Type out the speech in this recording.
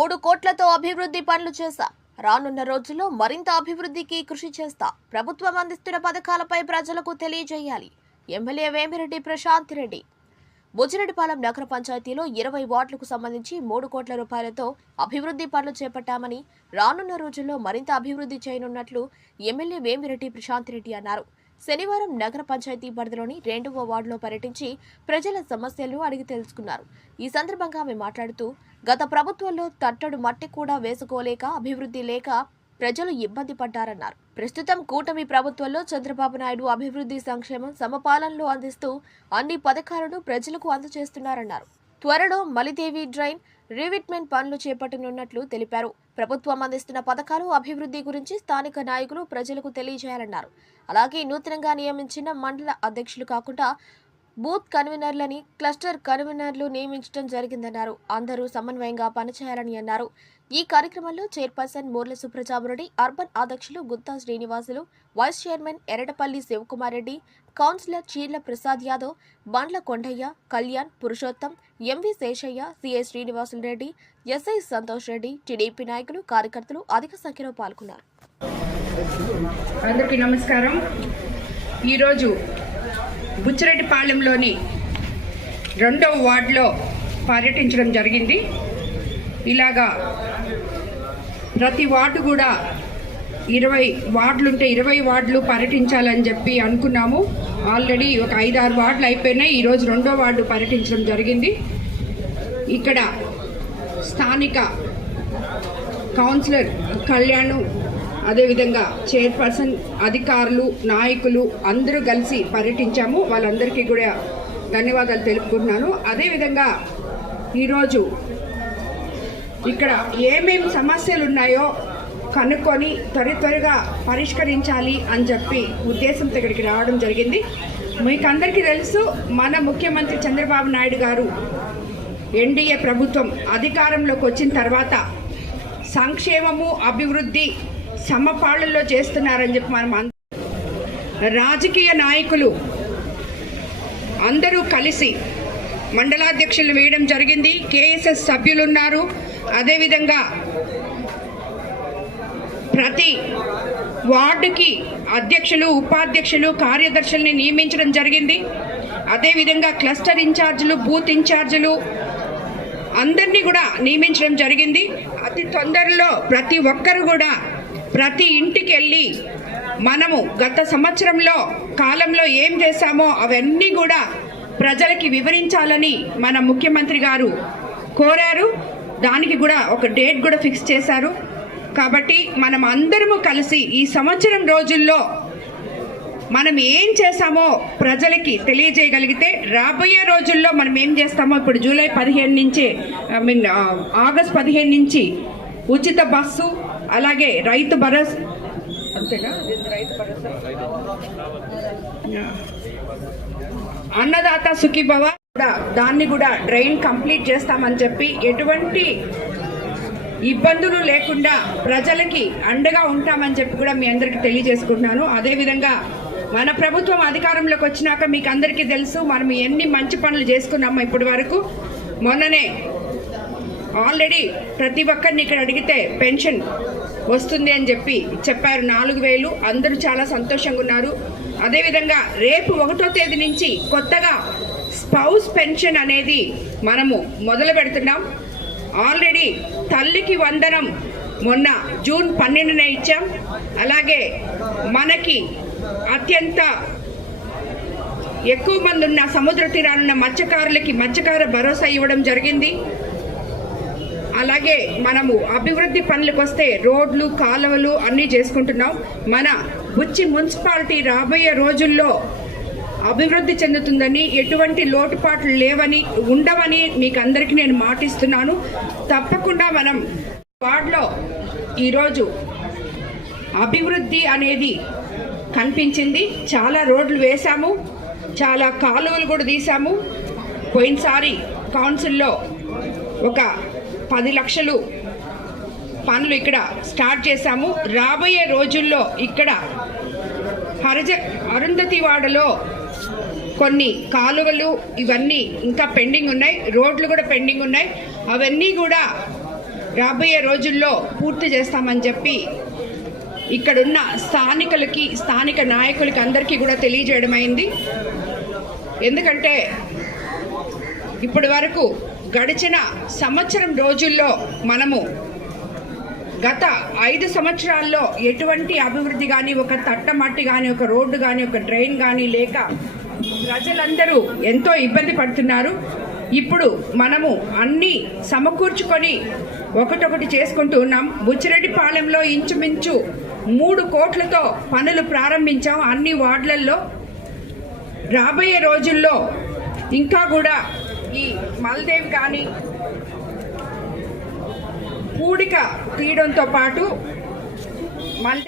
మూడు కోట్లతో అభివృద్ధి పనులు చేశా. రానున్న రోజుల్లో మరింత అభివృద్ధికి కృషి చేస్తా. ప్రభుత్వం అందిస్తున్న పథకాలపై ప్రజలకు తెలియజేయాలి. ఎమ్మెల్యే వేమిరెడ్డి ప్రశాంత్ రెడ్డి. బుజ్జిరెడ్డిపాలెం నగర పంచాయతీలో ఇరవై వార్డులకు సంబంధించి మూడు కోట్ల రూపాయలతో అభివృద్ధి పనులు చేపట్టామని రానున్న రోజుల్లో మరింత అభివృద్ధి చేయనున్నట్లు ఎమ్మెల్యే వేమిరెడ్డి ప్రశాంత్ రెడ్డి అన్నారు. శనివారం నగర పంచాయతీ పరిధిలోని రెండవ వార్డులో పర్యటించి ప్రజల సమస్యలు అడిగి తెలుసుకున్నారు. ఈ సందర్భంగా ఆమె మాట్లాడుతూ గత ప్రభుత్వంలో తట్టడు మట్టి కూడా వేసుకోలేక అభివృద్ధి లేక ప్రజలు ఇబ్బంది పడ్డారన్నారు. ప్రస్తుతం కూటమి ప్రభుత్వంలో చంద్రబాబు నాయుడు అభివృద్ధి సంక్షేమం సమపాలనలో అందిస్తూ అన్ని పథకాలను ప్రజలకు అందజేస్తున్నారన్నారు. త్వరలో మలిదేవి డ్రైన్ రీవిట్మెంట్ పనులు చేపట్టనున్నట్లు తెలిపారు. ప్రభుత్వం అందిస్తున్న పథకాలు అభివృద్ధి గురించి స్థానిక నాయకులు ప్రజలకు తెలియజేయాలన్నారు. అలాగే నూతనంగా నియమించిన మండల అధ్యక్షులు కాకుండా బూత్ కన్వీనర్లని క్లస్టర్ కన్వీనర్లు నియమించడం జరిగిందన్నారు. అందరూ సమన్వయంగా పనిచేయాలని అన్నారు. ఈ కార్యక్రమంలో చైర్పర్సన్ మూర్ల సుప్రజాబురెడ్డి అర్బన్ అధ్యక్షులు Gutta Srinivasulu vice chairman Eratapalli Sivakumar Reddy councillor Cheerla Prasad Yadav Bandla Kondaiah Kalyan Purushottam MV Seshaiah CI Srinivasulu Reddy SI Santosh Reddy TDP నాయకులు కార్యకర్తలు అధిక సంఖ్యలో పాల్గొన్నారు. అందరికీ నమస్కారం. ఈరోజు బుచ్చిరెడ్డిపాలెంలోని రెండవ వార్డులో పర్యటించడం జరిగింది. ఇలాగా ప్రతి వార్డు కూడా ఇరవై వార్డులుంటే ఇరవై వార్డులు పర్యటించాలని చెప్పి అనుకున్నాము. ఆల్రెడీ ఒక ఐదు ఆరు వార్డులు అయిపోయినాయి. ఈరోజు రెండో వార్డు పర్యటించడం జరిగింది. ఇక్కడ స్థానిక కౌన్సిలర్ కళ్యాణ్ అదేవిధంగా చైర్పర్సన్ అధికారులు నాయకులు అందరూ కలిసి పర్యటించాము. వాళ్ళందరికీ కూడా ధన్యవాదాలు తెలుపుకుంటున్నాను. అదేవిధంగా ఈరోజు ఇక్కడ ఏమేమి సమస్యలు ఉన్నాయో కనుక్కొని త్వర త్వరగా పరిష్కరించాలి అని చెప్పి ఉద్దేశంతో ఇక్కడికి రావడం జరిగింది. మీకు అందరికీ తెలుసు మన ముఖ్యమంత్రి చంద్రబాబు నాయుడు గారు ఎన్డీఏ ప్రభుత్వం అధికారంలోకి వచ్చిన తర్వాత సంక్షేమము అభివృద్ధి సమపాళ్ళల్లో చేస్తున్నారని చెప్పి మనం అంద- రాజకీయ నాయకులు అందరూ కలిసి మండలాధ్యక్షులు వేయడం జరిగింది. కేఎస్ఎస్ సభ్యులు ఉన్నారు అదేవిధంగా ప్రతి వార్డుకి అధ్యక్షులు ఉపాధ్యక్షులు కార్యదర్శుల్ని నియమించడం జరిగింది. అదేవిధంగా క్లస్టర్ ఇన్ఛార్జీలు బూత్ ఇన్ఛార్జీలు అందరినీ కూడా నియమించడం జరిగింది. అతి తొందరలో ప్రతి ఒక్కరు కూడా ప్రతి ఇంటికి వెళ్ళి మనము గత సంవత్సరంలో కాలంలో ఏం చేశామో అవన్నీ కూడా ప్రజలకి వివరించాలని మన ముఖ్యమంత్రి గారు కోరారు. దానికి కూడా ఒక డేట్ కూడా ఫిక్స్ చేశారు. కాబట్టి మనం అందరము కలిసి ఈ సంవత్సరం రోజుల్లో మనం ఏం చేశామో ప్రజలకి తెలియజేయగలిగితే రాబోయే రోజుల్లో మనం ఏం చేస్తామో ఇప్పుడు జూలై పదిహేను నుంచి ఐ మీన్ ఆగస్ట్ పదిహేను నుంచి ఉచిత బస్సు అలాగే రైతు భరోసా రైతు భరోసా అన్నదాత సుఖీభవ కూడా దాన్ని కూడా డ్రైన్ కంప్లీట్ చేస్తామని చెప్పి ఎటువంటి ఇబ్బందులు లేకుండా ప్రజలకి అండగా ఉంటామని చెప్పి కూడా మీ అందరికీ తెలియజేసుకుంటున్నాను. అదేవిధంగా మన ప్రభుత్వం అధికారంలోకి వచ్చినాక మీకు అందరికీ తెలుసు మనం ఎన్ని మంచి పనులు చేసుకున్నాము ఇప్పటి వరకు. మొన్ననే ఆల్రెడీ ప్రతి ఒక్కరిని ఇక్కడ అడిగితే పెన్షన్ వస్తుంది అని చెప్పి చెప్పారు. నాలుగు వేలు. అందరూ చాలా సంతోషంగా ఉన్నారు. అదేవిధంగా రేపు ఒకటో తేదీ నుంచి కొత్తగా స్పౌస్ పెన్షన్ అనేది మనము మొదలు పెడుతున్నాం. ఆల్రెడీ తల్లికి వందనం మొన్న జూన్ పన్నెండున ఇచ్చాం. అలాగే మనకి అత్యంత ఎక్కువ మంది ఉన్న సముద్ర తీరానున్న మత్స్యకారులకి మత్స్యకార భరోసా ఇవ్వడం జరిగింది. అలాగే మనము అభివృద్ధి పనులకు వస్తే రోడ్లు కాలువలు అన్నీ చేసుకుంటున్నాం. మన బుచ్చి మున్సిపాలిటీ రాబోయే రోజుల్లో అభివృద్ధి చెందుతుందని ఎటువంటి లోటుపాట్లు లేవని ఉండవని మీకు అందరికీ నేను మాటిస్తున్నాను. తప్పకుండా మనం వార్డులో ఈరోజు అభివృద్ధి అనేది కనిపించింది. చాలా రోడ్లు వేశాము. చాలా కాలువలు కూడా తీసాము పోయినసారి కౌన్సిల్లో ఒక పది లక్షలు పనులు ఇక్కడ స్టార్ట్ చేశాము. రాబోయే రోజుల్లో ఇక్కడ హరజ అరుంధతివాడలో కొన్ని కాలువలు ఇవన్నీ ఇంకా పెండింగ్ ఉన్నాయి. రోడ్లు కూడా పెండింగ్ ఉన్నాయి. అవన్నీ కూడా రాబోయే రోజుల్లో పూర్తి చేస్తామని చెప్పి ఇక్కడున్న స్థానికులకి స్థానిక నాయకులకి అందరికీ కూడా తెలియజేయడం అయింది ఎందుకంటే ఇప్పటి వరకు గడిచిన సంవత్సరం రోజుల్లో మనము గత ఐదు సంవత్సరాల్లో ఎటువంటి అభివృద్ధి కానీ ఒక తట్టమట్టి కానీ ఒక రోడ్డు కానీ ఒక డ్రైన్ కానీ లేక ప్రజలందరూ ఎంతో ఇబ్బంది పడుతున్నారు. ఇప్పుడు మనము అన్నీ సమకూర్చుకొని ఒకటొకటి చేసుకుంటూ ఉన్నాం. బుచ్చిరెడ్డిపాలెంలో ఇంచుమించు మూడు కోట్లతో పనులు ప్రారంభించాం అన్ని వార్డులలో. రాబోయే రోజుల్లో ఇంకా కూడా ఈ మల్దేవ్ కానీ పూడిక తీయడంతో పాటు మల్